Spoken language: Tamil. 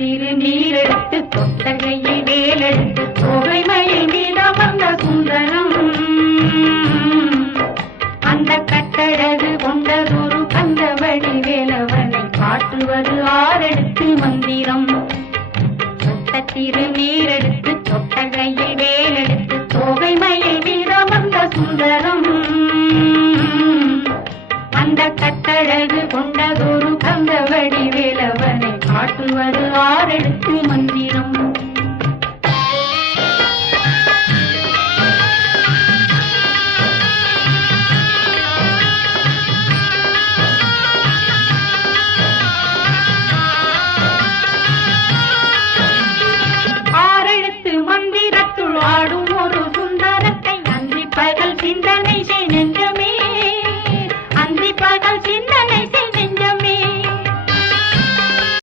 திருநீரெடுத்து தொட்டகையில் வேலெடுத்து தொகைமையில் மீதம் வந்த சுந்தரம் அந்த கட்டழகு கொண்டதொரு கந்தவடி வேலவனை காட்டுவது ஆரெடுத்து மந்திரம் திருநீரெடுத்து தொட்டகையில் வேலெடுத்து தொகைமையில் மீதம் வந்த சுந்தரம் அந்த கட்டழகு கொண்டதொரு கந்தவடி வேலவனை காட்டுவது ஆரெடுத்து மந்திரம்